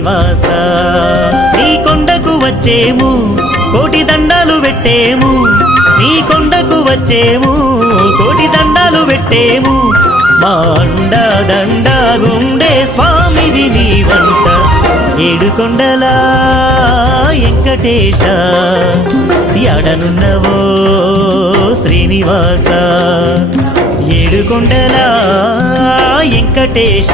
శ్రీనివాస నీ కొండకు వచ్చేము కోటి దండాలు పెట్టేము నీ కొండకు వచ్చేము కోటి దండాలు పెట్టేము మా అండా దండా గుండే స్వామివి నీవంట ఏడుకొండల వెంకటేశ ఎడనున్నవో శ్రీనివాస ఏడుకొండల వెంకటేశ